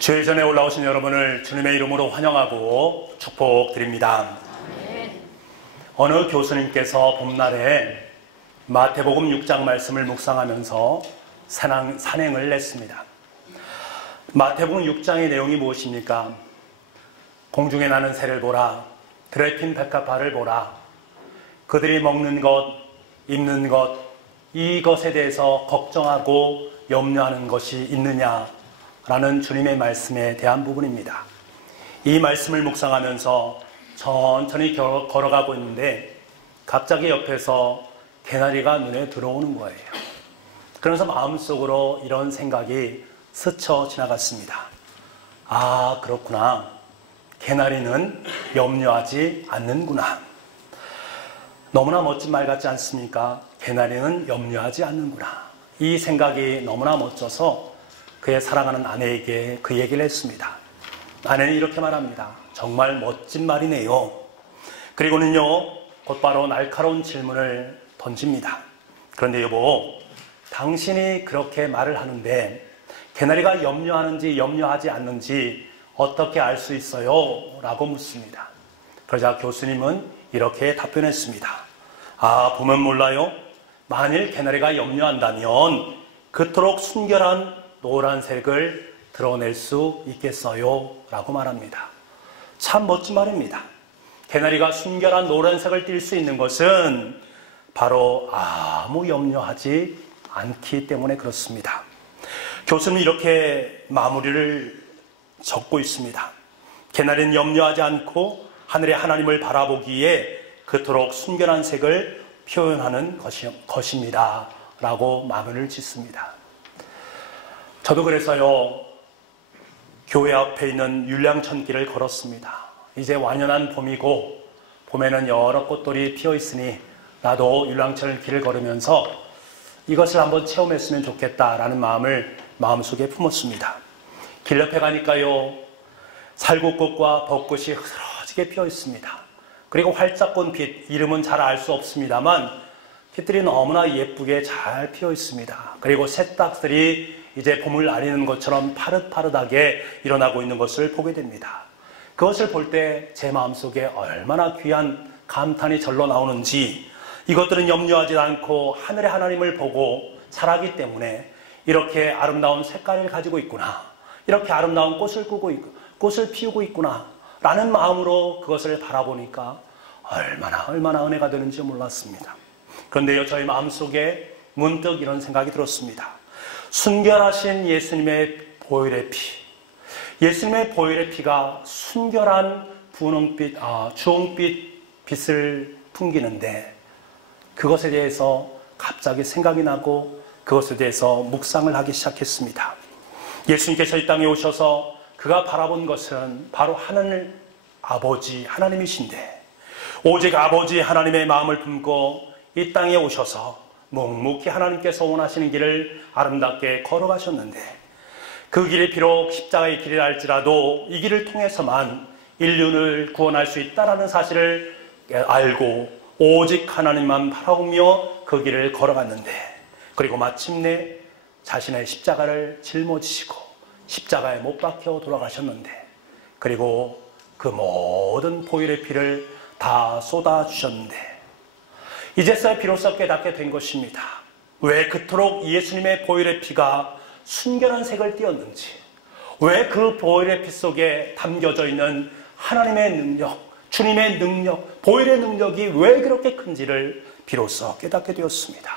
주일 전에 올라오신 여러분을 주님의 이름으로 환영하고 축복드립니다. 어느 교수님께서 봄날에 마태복음 6장 말씀을 묵상하면서 산행을 했습니다. 마태복음 6장의 내용이 무엇입니까? 공중에 나는 새를 보라, 들에 핀 백합화를 보라. 그들이 먹는 것, 입는 것, 이것에 대해서 걱정하고 염려하는 것이 있느냐라는 주님의 말씀에 대한 부분입니다. 이 말씀을 묵상하면서 천천히 걸어가고 있는데 갑자기 옆에서 개나리가 눈에 들어오는 거예요. 그러면서 마음속으로 이런 생각이 스쳐 지나갔습니다. 아, 그렇구나. 개나리는 염려하지 않는구나. 너무나 멋진 말 같지 않습니까? 개나리는 염려하지 않는구나. 이 생각이 너무나 멋져서 그의 사랑하는 아내에게 그 얘기를 했습니다. 아내는 이렇게 말합니다. 정말 멋진 말이네요. 그리고는요, 곧바로 날카로운 질문을 던집니다. 그런데 여보, 당신이 그렇게 말을 하는데 개나리가 염려하는지 염려하지 않는지 어떻게 알 수 있어요? 라고 묻습니다. 그러자 교수님은 이렇게 답변했습니다. 아, 보면 몰라요? 만일 개나리가 염려한다면 그토록 순결한 노란색을 드러낼 수 있겠어요? 라고 말합니다. 참 멋진 말입니다. 개나리가 순결한 노란색을 띌 수 있는 것은 바로 아무 염려하지 않기 때문에 그렇습니다. 교수는 이렇게 마무리를 적고 있습니다. 개나리는 염려하지 않고 하늘의 하나님을 바라보기에 그토록 순결한 색을 표현하는 것입니다. 라고 마무리를 짓습니다. 저도 그래서요, 교회 앞에 있는 율량천길을 걸었습니다. 이제 완연한 봄이고 봄에는 여러 꽃들이 피어 있으니 나도 율량천길을 걸으면서 이것을 한번 체험했으면 좋겠다라는 마음을 마음속에 품었습니다. 길 옆에 가니까요, 살구꽃과 벚꽃이 흐드러지게 피어 있습니다. 그리고 활짝꽃 빛, 이름은 잘 알 수 없습니다만 빛들이 너무나 예쁘게 잘 피어 있습니다. 그리고 새싹들이 이제 봄을 나리는 것처럼 파릇파릇하게 일어나고 있는 것을 보게 됩니다. 그것을 볼 때 제 마음속에 얼마나 귀한 감탄이 절로 나오는지, 이것들은 염려하지 않고 하늘의 하나님을 보고 자라기 때문에 이렇게 아름다운 색깔을 가지고 있구나, 이렇게 아름다운 꽃을 피우고 있구나 라는 마음으로 그것을 바라보니까 얼마나 은혜가 되는지 몰랐습니다. 그런데요, 저희 마음속에 문득 이런 생각이 들었습니다. 순결하신 예수님의 보혈의 피, 예수님의 보혈의 피가 순결한 분홍빛, 주홍빛 빛을 풍기는데 그것에 대해서 갑자기 생각이 나고 그것에 대해서 묵상을 하기 시작했습니다. 예수님께서 이 땅에 오셔서 그가 바라본 것은 바로 하늘 아버지 하나님이신데, 오직 아버지 하나님의 마음을 품고 이 땅에 오셔서 묵묵히 하나님께서 원하시는 길을 아름답게 걸어가셨는데, 그 길이 비록 십자가의 길이라 할지라도 이 길을 통해서만 인류를 구원할 수 있다는 사실을 알고 오직 하나님만 바라보며 그 길을 걸어갔는데, 그리고 마침내 자신의 십자가를 짊어지시고 십자가에 못 박혀 돌아가셨는데, 그리고 그 모든 보혈의 피를 다 쏟아주셨는데 이제서야 비로소 깨닫게 된 것입니다. 왜 그토록 예수님의 보혈의 피가 순결한 색을 띠었는지, 왜 그 보혈의 피 속에 담겨져 있는 하나님의 능력, 주님의 능력, 보혈의 능력이 왜 그렇게 큰지를 비로소 깨닫게 되었습니다.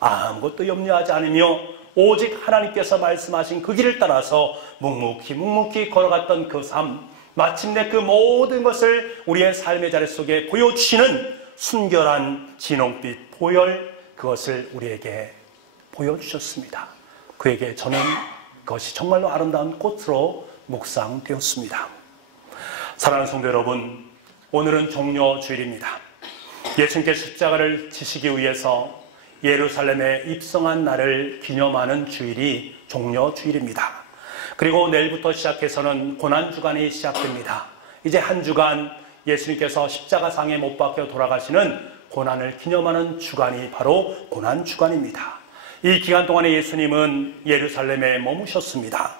아무것도 염려하지 않으며 오직 하나님께서 말씀하신 그 길을 따라서 묵묵히 걸어갔던 그 삶, 마침내 그 모든 것을 우리의 삶의 자리 속에 보여주시는 순결한 진홍빛 보혈, 그것을 우리에게 보여주셨습니다. 그에게 저는 그것이 정말로 아름다운 꽃으로 묵상되었습니다. 사랑하는 성도 여러분, 오늘은 종려주일입니다. 예수님께서 십자가를 지시기 위해서 예루살렘에 입성한 날을 기념하는 주일이 종려주일입니다. 그리고 내일부터 시작해서는 고난주간이 시작됩니다. 이제 한 주간 예수님께서 십자가상에 못 박혀 돌아가시는 고난을 기념하는 주간이 바로 고난주간입니다. 이 기간 동안에 예수님은 예루살렘에 머무셨습니다.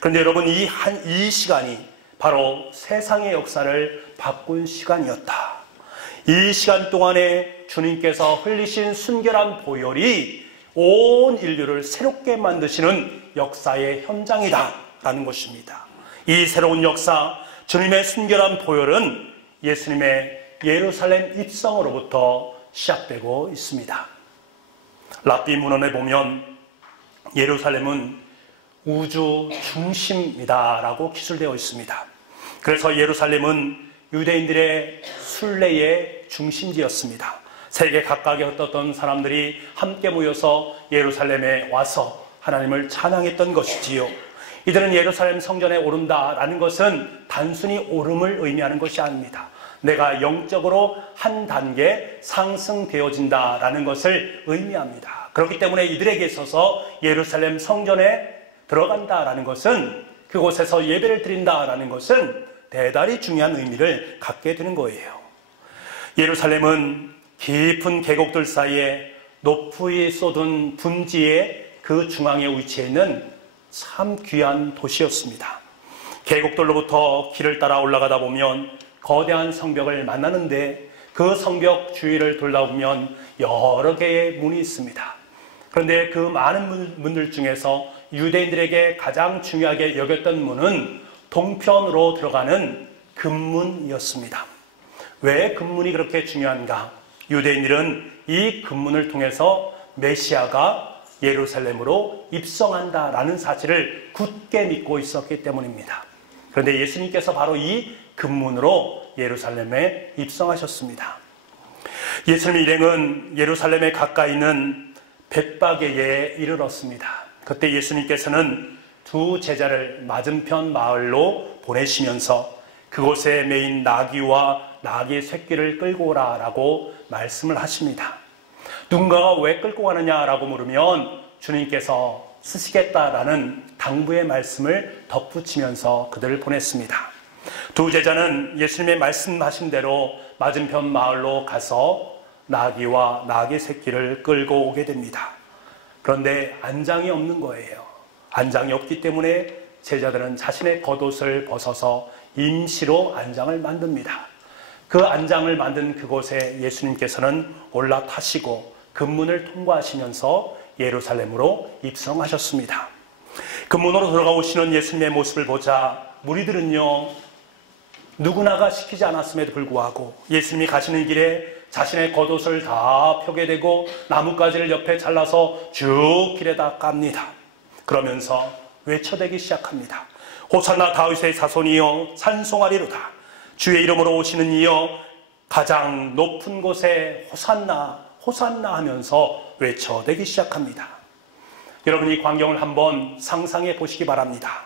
그런데 여러분, 이 시간이 바로 세상의 역사를 바꾼 시간이었다. 이 시간 동안에 주님께서 흘리신 순결한 보혈이 온 인류를 새롭게 만드시는 역사의 현장이다 라는 것입니다. 이 새로운 역사, 주님의 순결한 보혈은 예수님의 예루살렘 입성으로부터 시작되고 있습니다. 랍비 문헌에 보면 예루살렘은 우주 중심이다 라고 기술되어 있습니다. 그래서 예루살렘은 유대인들의 순례의 중심지였습니다. 세계 각각에 흩었던 사람들이 함께 모여서 예루살렘에 와서 하나님을 찬양했던 것이지요. 이들은 예루살렘 성전에 오른다라는 것은 단순히 오름을 의미하는 것이 아닙니다. 내가 영적으로 한 단계 상승되어진다라는 것을 의미합니다. 그렇기 때문에 이들에게 있어서 예루살렘 성전에 들어간다라는 것은, 그곳에서 예배를 드린다라는 것은 대단히 중요한 의미를 갖게 되는 거예요. 예루살렘은 깊은 계곡들 사이에 높이 쏟은 분지의 그 중앙에 위치해 있는 참 귀한 도시였습니다. 계곡들로부터 길을 따라 올라가다 보면 거대한 성벽을 만나는데, 그 성벽 주위를 돌아보면 여러 개의 문이 있습니다. 그런데 그 많은 문들 중에서 유대인들에게 가장 중요하게 여겼던 문은 동편으로 들어가는 금문이었습니다. 왜 금문이 그렇게 중요한가? 유대인들은 이 금문을 통해서 메시아가 예루살렘으로 입성한다라는 사실을 굳게 믿고 있었기 때문입니다. 그런데 예수님께서 바로 이 금문으로 예루살렘에 입성하셨습니다. 예수님의 일행은 예루살렘에 가까이 있는 벳바게에 이르렀습니다. 그때 예수님께서는 두 제자를 맞은편 마을로 보내시면서 그곳에 매인 나귀와 나귀 새끼를 끌고 오라라고 말씀을 하십니다. 누군가가 왜 끌고 가느냐라고 물으면 주님께서 쓰시겠다라는 당부의 말씀을 덧붙이면서 그들을 보냈습니다. 두 제자는 예수님의 말씀하신 대로 맞은편 마을로 가서 나귀와 나귀 새끼를 끌고 오게 됩니다. 그런데 안장이 없는 거예요. 안장이 없기 때문에 제자들은 자신의 겉옷을 벗어서 임시로 안장을 만듭니다. 그 안장을 만든 그곳에 예수님께서는 올라타시고 금문을 통과하시면서 예루살렘으로 입성하셨습니다. 금문으로 들어가오시는 예수님의 모습을 보자 무리들은요, 누구나가 시키지 않았음에도 불구하고 예수님이 가시는 길에 자신의 겉옷을 다 펴게 되고 나뭇가지를 옆에 잘라서 쭉 길에다 깝니다. 그러면서 외쳐대기 시작합니다. 호산나 다윗의 자손이여 찬송하리로다. 주의 이름으로 오시는 이여 가장 높은 곳에 호산나 호산나 하면서 외쳐대기 시작합니다. 여러분, 이 광경을 한번 상상해 보시기 바랍니다.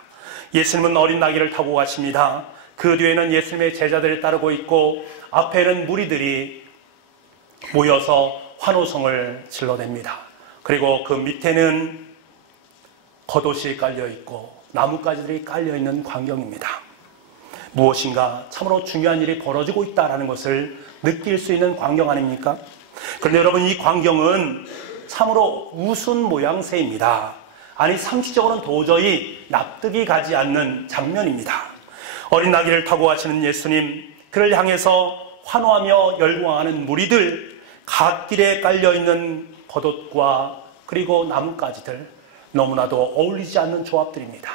예수님은 어린 나귀를 타고 가십니다. 그 뒤에는 예수님의 제자들이 따르고 있고 앞에는 무리들이 모여서 환호성을 질러댑니다. 그리고 그 밑에는 겉옷이 깔려있고 나뭇가지들이 깔려있는 광경입니다. 무엇인가 참으로 중요한 일이 벌어지고 있다는 것을 느낄 수 있는 광경 아닙니까? 그런데 여러분, 이 광경은 참으로 우스운 모양새입니다. 아니, 상식적으로는 도저히 납득이 가지 않는 장면입니다. 어린 나귀를 타고 가시는 예수님, 그를 향해서 환호하며 열광하는 무리들, 갓길에 깔려있는 겉옷과 그리고 나뭇가지들, 너무나도 어울리지 않는 조합들입니다.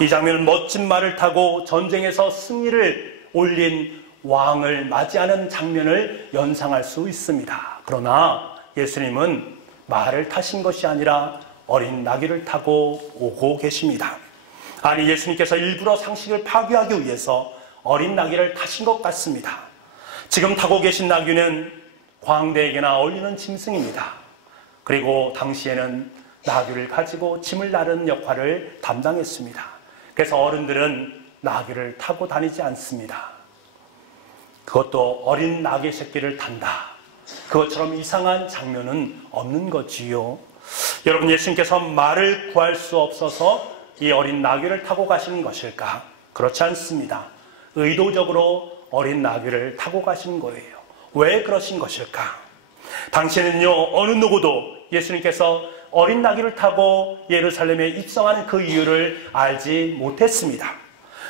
이 장면은 멋진 말을 타고 전쟁에서 승리를 올린 왕을 맞이하는 장면을 연상할 수 있습니다. 그러나 예수님은 말을 타신 것이 아니라 어린 나귀를 타고 오고 계십니다. 아니, 예수님께서 일부러 상식을 파괴하기 위해서 어린 나귀를 타신 것 같습니다. 지금 타고 계신 나귀는 광대에게나 어울리는 짐승입니다. 그리고 당시에는 나귀를 가지고 짐을 나르는 역할을 담당했습니다. 그래서 어른들은 나귀를 타고 다니지 않습니다. 그것도 어린 나귀 새끼를 탄다. 그것처럼 이상한 장면은 없는 거지요. 여러분, 예수님께서 말을 구할 수 없어서 이 어린 나귀를 타고 가시는 것일까? 그렇지 않습니다. 의도적으로 어린 나귀를 타고 가시는 거예요. 왜 그러신 것일까? 당시에는요, 어느 누구도 예수님께서 어린 나귀를 타고 예루살렘에 입성하는 그 이유를 알지 못했습니다.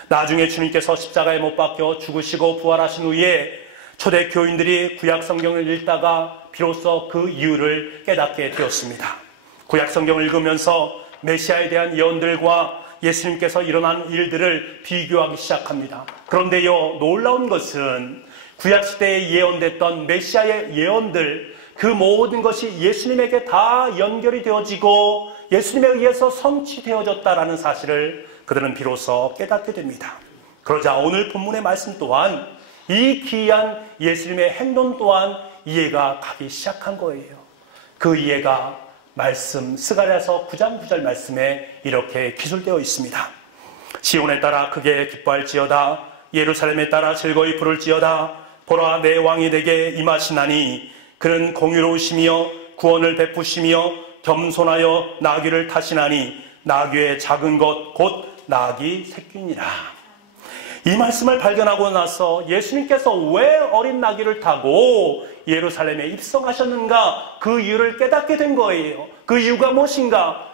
나중에 주님께서 십자가에 못 박혀 죽으시고 부활하신 후에 초대 교인들이 구약 성경을 읽다가 비로소 그 이유를 깨닫게 되었습니다. 구약 성경을 읽으면서 메시아에 대한 예언들과 예수님께서 일어난 일들을 비교하기 시작합니다. 그런데요, 놀라운 것은 구약시대에 예언됐던 메시아의 예언들, 그 모든 것이 예수님에게 다 연결이 되어지고 예수님에 의해서 성취되어졌다라는 사실을 그들은 비로소 깨닫게 됩니다. 그러자 오늘 본문의 말씀 또한 이 기이한 예수님의 행동 또한 이해가 가기 시작한 거예요. 그 이해가 말씀 스가랴서 9장 9절 말씀에 이렇게 기술되어 있습니다. 시온에 따라 크게 기뻐할지어다. 예루살렘에 따라 즐거이 부를지어다. 보라, 내 왕이 내게 임하시나니 그는 공의로우시며 구원을 베푸시며 겸손하여 나귀를 타시나니 나귀의 작은 것 곧 나귀 새끼니라. 이 말씀을 발견하고 나서 예수님께서 왜 어린 나귀를 타고 예루살렘에 입성하셨는가, 그 이유를 깨닫게 된 거예요. 그 이유가 무엇인가?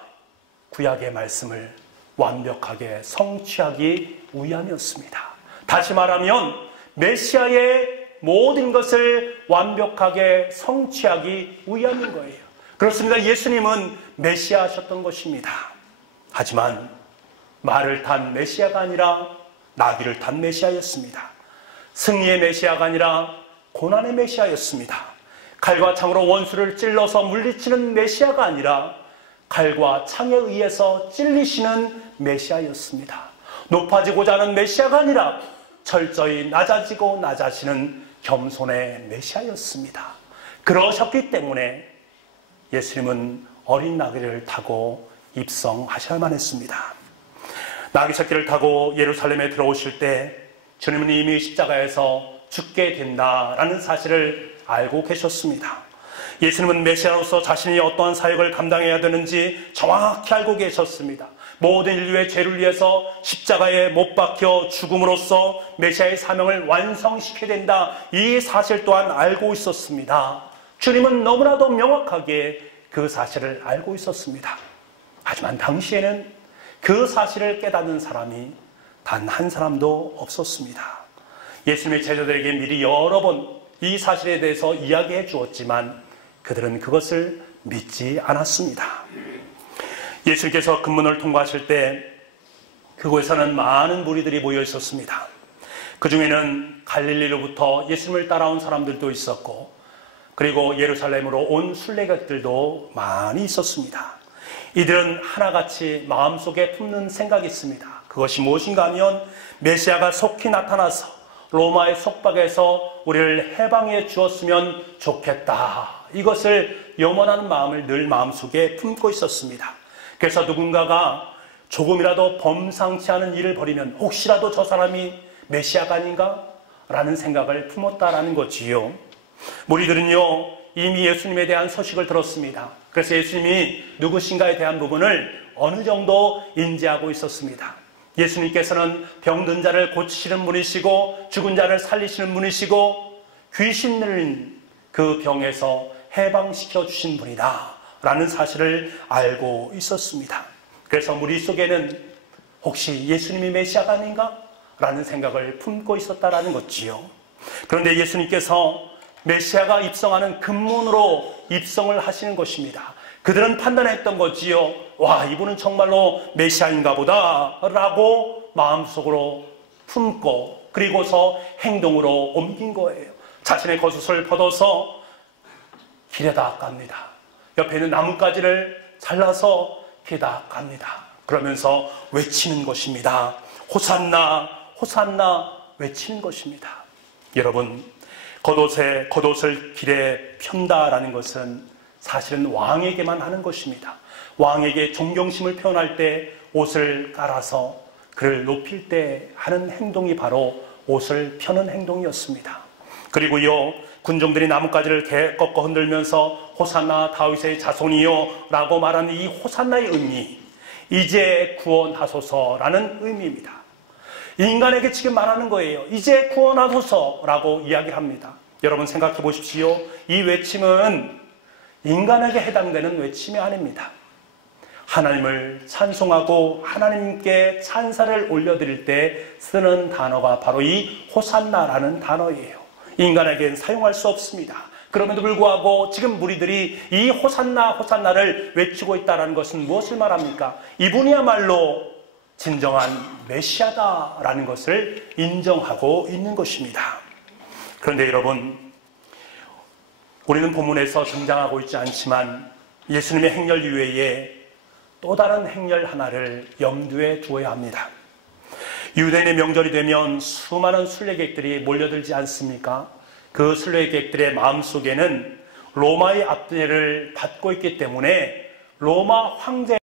구약의 말씀을 완벽하게 성취하기 위함이었습니다. 다시 말하면 메시아의 모든 것을 완벽하게 성취하기 위함인 거예요. 그렇습니다. 예수님은 메시아셨던 것입니다. 하지만 말을 탄 메시아가 아니라 나귀를 탄 메시아였습니다. 승리의 메시아가 아니라 고난의 메시아였습니다. 칼과 창으로 원수를 찔러서 물리치는 메시아가 아니라 칼과 창에 의해서 찔리시는 메시아였습니다. 높아지고자 하는 메시아가 아니라 철저히 낮아지고 낮아지는 겸손의 메시아였습니다. 그러셨기 때문에 예수님은 어린 나귀를 타고 입성하셔야만 했습니다. 나귀 새끼를 타고 예루살렘에 들어오실 때 주님은 이미 십자가에서 죽게 된다라는 사실을 알고 계셨습니다. 예수님은 메시아로서 자신이 어떠한 사역을 감당해야 되는지 정확히 알고 계셨습니다. 모든 인류의 죄를 위해서 십자가에 못 박혀 죽음으로써 메시아의 사명을 완성시켜야 된다, 이 사실 또한 알고 있었습니다. 주님은 너무나도 명확하게 그 사실을 알고 있었습니다. 하지만 당시에는 그 사실을 깨닫는 사람이 단 한 사람도 없었습니다. 예수님의 제자들에게 미리 여러 번 이 사실에 대해서 이야기해 주었지만 그들은 그것을 믿지 않았습니다. 예수님께서 금문을 통과하실 때 그곳에서는 많은 무리들이 모여 있었습니다. 그 중에는 갈릴리로부터 예수님을 따라온 사람들도 있었고, 그리고 예루살렘으로 온 순례객들도 많이 있었습니다. 이들은 하나같이 마음속에 품는 생각이 있습니다. 그것이 무엇인가 하면 메시아가 속히 나타나서 로마의 속박에서 우리를 해방해 주었으면 좋겠다, 이것을 염원하는 마음을 늘 마음속에 품고 있었습니다. 그래서 누군가가 조금이라도 범상치 않은 일을 벌이면 혹시라도 저 사람이 메시아가 아닌가? 라는 생각을 품었다라는 거지요. 무리들은요, 이미 예수님에 대한 소식을 들었습니다. 그래서 예수님이 누구신가에 대한 부분을 어느 정도 인지하고 있었습니다. 예수님께서는 병든 자를 고치시는 분이시고 죽은 자를 살리시는 분이시고 귀신을 그 병에서 해방시켜 주신 분이다 라는 사실을 알고 있었습니다. 그래서 무리 속에는 혹시 예수님이 메시아가 아닌가? 라는 생각을 품고 있었다라는 거지요. 그런데 예수님께서 메시아가 입성하는 금문으로 입성을 하시는 것입니다. 그들은 판단했던 거지요. 와, 이분은 정말로 메시아인가 보다 라고 마음속으로 품고 그리고서 행동으로 옮긴 거예요. 자신의 겉옷을 벗어서 길에다 깝니다. 옆에 있는 나뭇가지를 잘라서 길에다 깝니다. 그러면서 외치는 것입니다. 호산나, 호산나 외치는 것입니다. 여러분, 겉옷을 길에 편다라는 것은 사실은 왕에게만 하는 것입니다. 왕에게 존경심을 표현할 때 옷을 깔아서 그를 높일 때 하는 행동이 바로 옷을 펴는 행동이었습니다. 그리고요, 군종들이 나뭇가지를 꺾어 흔들면서 호산나 다윗의 자손이요 라고 말하는 이 호산나의 의미, 이제 구원하소서라는 의미입니다. 인간에게 지금 말하는 거예요. 이제 구원하소서라고 이야기합니다. 여러분 생각해 보십시오. 이 외침은 인간에게 해당되는 외침이 아닙니다. 하나님을 찬송하고 하나님께 찬사를 올려드릴 때 쓰는 단어가 바로 이 호산나라는 단어예요. 인간에겐 사용할 수 없습니다. 그럼에도 불구하고 지금 무리들이 이 호산나 호산나를 외치고 있다는 것은 무엇을 말합니까? 이분이야말로 진정한 메시아다라는 것을 인정하고 있는 것입니다. 그런데 여러분, 우리는 본문에서 등장하고 있지 않지만 예수님의 행렬 이외에 또 다른 행렬 하나를 염두에 두어야 합니다. 유대인의 명절이 되면 수많은 순례객들이 몰려들지 않습니까? 그 순례객들의 마음속에는 로마의 압제를 받고 있기 때문에 로마 황제